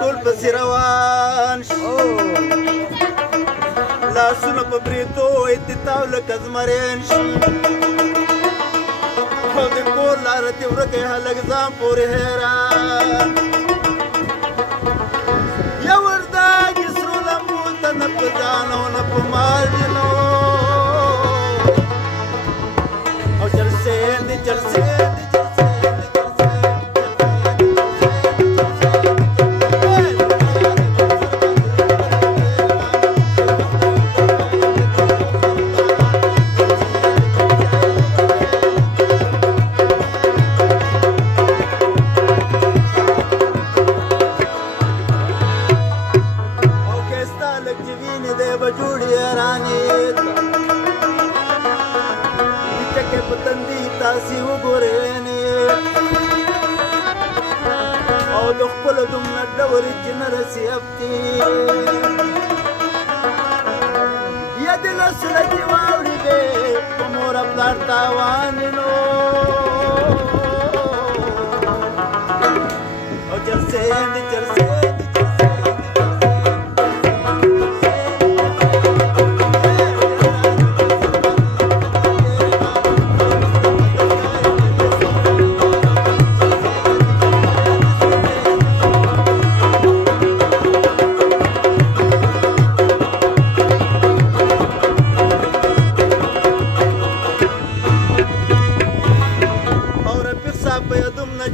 ټول پسې روان لاسونه په بریتو اتتاو لکه زمریان شي او د کور لاره دې ورکه هلک ځان پورې حیران یو ورداګي سرو لمبو ته نه په ځان او نه په مال دي نو او چرسین دي چرسین دي تاسې وګورئ او د خپلو دومره ډورې چې نه رسي هفتې یا دې لاسونه چې واوړي دی په مور پلار تاوان نو او چرسین دي چرسین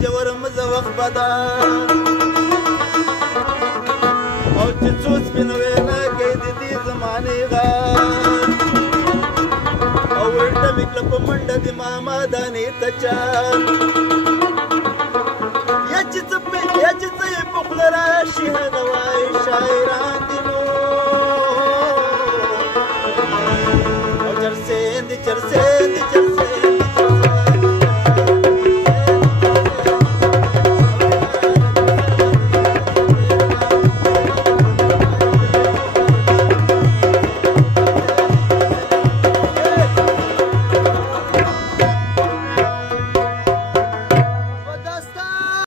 جوړ مزه وخت بدل او چې څو سپینوي نه کوي د دې زمانې غار او ورته مې کړه په منډه د ماما دانې ته چار یا چې څه یې په خوله راشي هغه وایي شاعران دي نو او چرسین دي چرسین